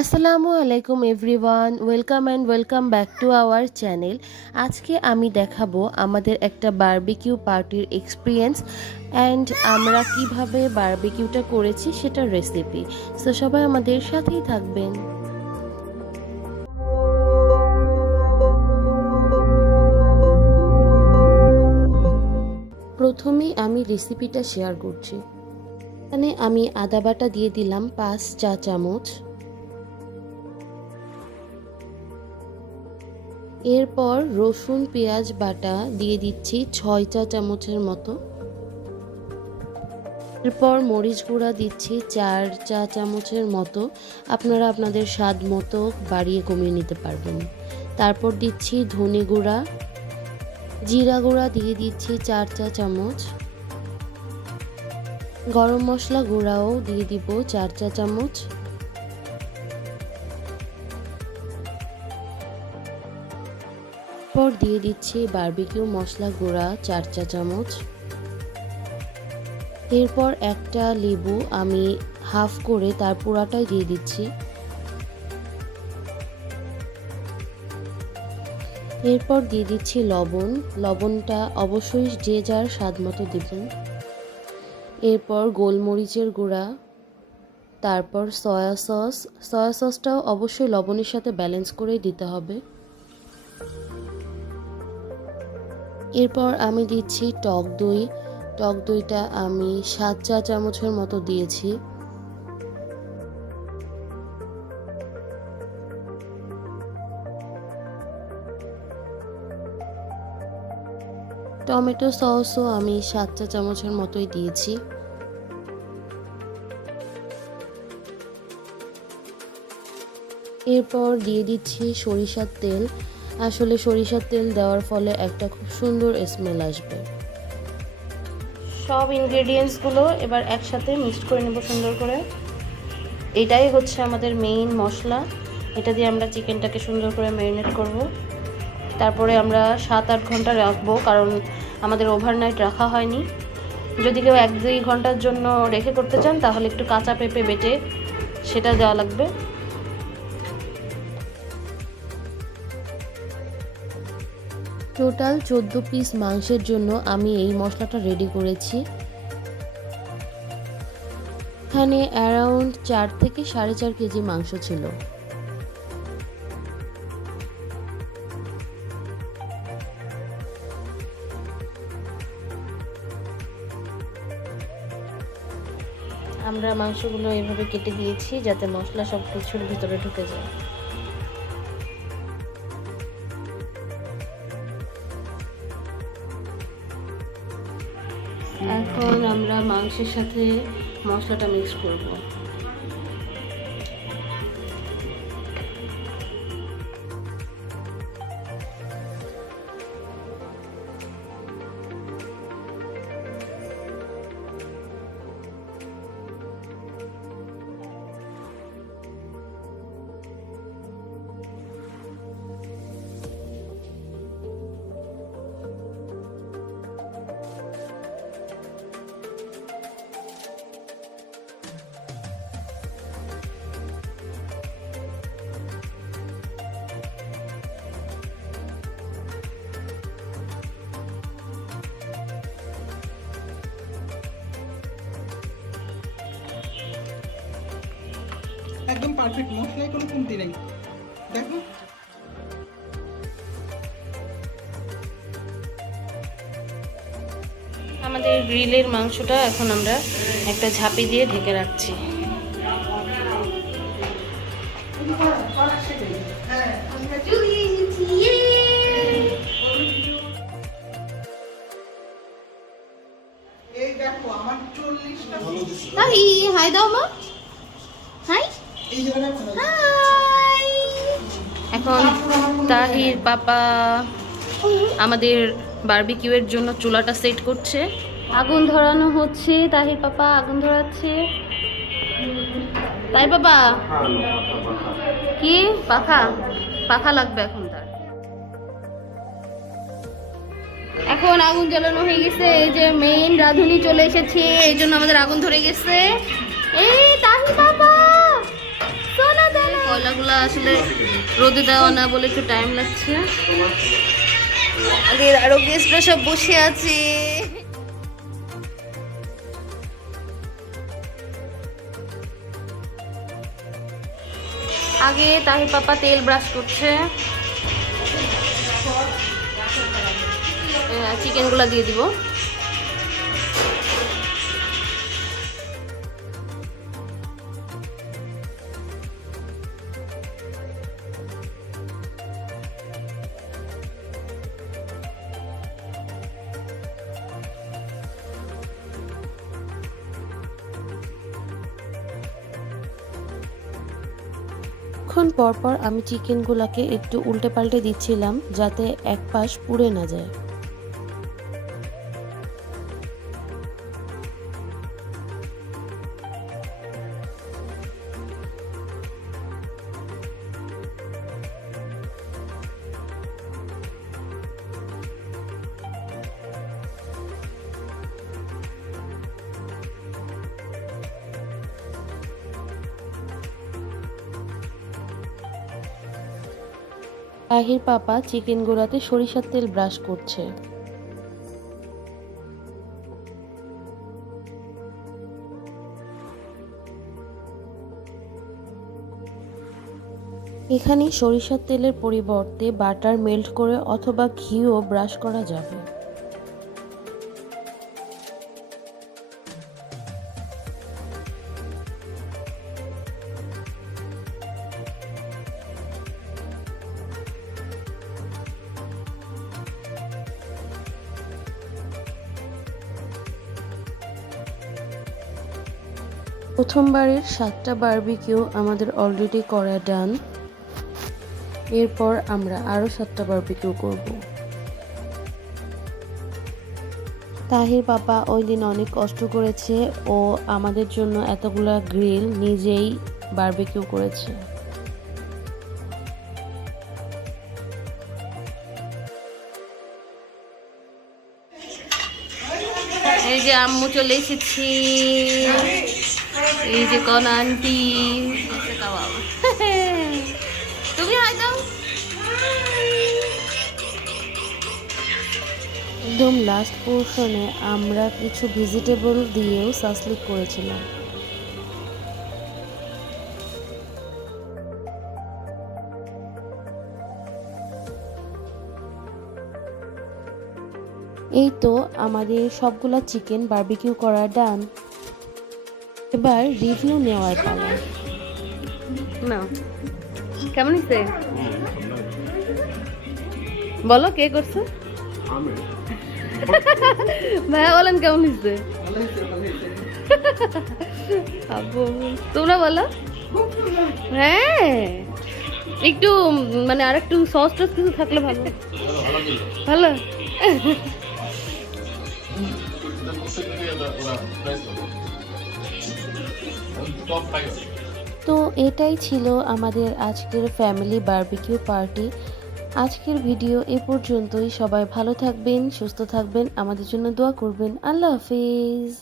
আসসালামু আলাইকুম everyone, welcome and welcome back to our channel. আজকে আমি দেখাবো আমাদের একটা বারবিকিউ পার্টির এক্সপিরিয়েন্স অ্যান্ড আমরা কিভাবে বারবিকিউটা করেছি সেটার রেসিপি। সো সবাই আমাদের সাথেই থাকবেন। প্রথমেই আমি রেসিপিটা শেয়ার করছি। এখানে আমি আদা বাটা দিয়ে দিলাম 5 চা চামচ। এরপর রসুন পেঁয়াজ বাটা দিয়ে দিচ্ছি 6 চা চামচের মতো। এরপর মরিচ গুঁড়া দিচ্ছি 4 চা চামচের মতো, আপনারা আপনাদের স্বাদ মতো বাড়িয়ে কমিয়ে নিতে পারবেন। তারপর দিচ্ছি ধনে গুঁড়া, জিরা গুঁড়া দিয়ে দিচ্ছি 4 চা চামচ, গরম মশলা গুঁড়াও দিয়ে দিব 4 চা চামচ। এরপর দিয়ে দিচ্ছি বারবিকিউ মশলা গুঁড়া 4 চা চামচ। এরপর একটা লেবু আমি হাফ করে তার পুরাটাই দিয়ে দিচ্ছি। এরপর দিয়ে দিচ্ছি লবণ, লবণটা অবশ্যই যে যার স্বাদ মতো দেবেন। এরপর গোলমরিচের গুঁড়া, তারপর সয়া সসটাও অবশ্যই লবণের সাথে ব্যালেন্স করেই দিতে হবে। এরপর আমি দিচ্ছি টক দই, টক দইটা আমি 7 চা চামচের মতো দিয়েছি। টমেটো সসও আমি 7 চা চামচের মতোই দিয়েছি। এরপর দিয়ে দিচ্ছি সরিষার তেল। আসলে সরিষার তেল দেওয়ার ফলে একটা খুব সুন্দর স্মেল আসবে। সব ইনগ্রেডিয়েন্টসগুলো এবার একসাথে মিক্সড করে নেব সুন্দর করে। এটাই হচ্ছে আমাদের মেইন মশলা, এটা দিয়ে আমরা চিকেনটাকে সুন্দর করে ম্যারিনেট করব। তারপরে আমরা 7-8 ঘন্টা রাখবো, কারণ আমাদের ওভারনাইট রাখা হয়নি। যদি কেউ 1-2 ঘন্টার জন্য রেখে করতে চান তাহলে একটু কাঁচা পেঁপে বেটে সেটা দেওয়া লাগবে। টোটাল 14 পিস মাংসের জন্য আমি এই মশলাটা রেডি করেছি। এখানে অ্যারাউন্ড 4 থেকে 4.5 কেজি মাংস ছিল। আমরা মাংসগুলো এভাবে কেটে দিয়েছি যাতে মশলা সব কিছুর ভিতরে ঢুকে যায়। এখন আমরা মাংসের সাথে মশলাটা মিক্স করব। একদম পারফেক্ট, মশলায় কোনো কমতি নেই। দেখো আমাদের গ্রিলের মাংসটা এখন আমরা একটা ঝাঁপি দিয়ে ঢেকে রাখছি। এই দেখো আমার 40টা তাই হাই দাও মা, হাই। এই জায়গাটা হাই। এখন তাহির পাপা আমাদের বারবিকিউয়ের জন্য চুলাটা সেট করছে, আগুন ধরানো হচ্ছে। তাহির পাপা আগুন ধরাচ্ছে। তাই বাবা কি পাখা পাখা লাগবে এখন তার। এখন আগুন জ্বালানো হয়ে গেছে, এই যে মেইন রাঁধুনি চলে এসেছে, এই জন্য আমাদের আগুন ধরে গেছে। এই তাহির পাপা সোনা দানা কয়লাগুলো আসলে রোদে দেওয়া না বলে একটু টাইম লাগছে। আমাদের আরো গেস্টরা সব বসে আছে। আগে তাহির পাপা তেল ব্রাশ করছে, চিকেনগুলো দিয়ে দিব। কিছুক্ষণ পরপর আমি চিকেনগুলোকে একটু উল্টে পাল্টে দিচ্ছিলাম যাতে এক পাশ পুড়ে না যায়। তাহির পাপা চিকেন গুঁড়াতে সরিষার তেল ব্রাশ করছে। এখানে সরিষার তেলের পরিবর্তে বাটার মেল্ট করে অথবা ঘিও ব্রাশ করা যাবে। প্রথমবারের 7টা বারবিকিউ আমাদের অলরেডি করা ডান। এরপর আমরা আরও 7টা বারবিকিউ করব। তাহির পাপা ওই দিন অনেক কষ্ট করেছে, ও আমাদের জন্য এতগুলা গ্রিল নিজেই বারবিকিউ করেছে। এই যে আম্মু চলে এসেছি, এই যে কোন আন্টি, তুমি হয়তো একদম লাস্ট পোর্শনে আমরা কিছু ভেজিটেবল দিয়েও সাসলিক করেছিলাম। এই তো আমাদের সবগুলা চিকেন বারবিকিউ করা ডান। এবার রিভিউ নেওয়ার পালা। না কেমন হয়েছে বলো, কে করছো? ভাইয়া বলেন কেমন হয়েছে? তোমরা বলো। হ্যাঁ একটু মানে আর একটু সস টস কিছু থাকলে ভালো ভালো। তো এটাই ছিল আমাদের আজকের ফ্যামিলি বারবিকিউ পার্টি। আজকের ভিডিও এ পর্যন্তই। সবাই ভালো থাকবেন, সুস্থ থাকবেন, আমাদের জন্য দোয়া করবেন। আল্লাহ হাফিজ।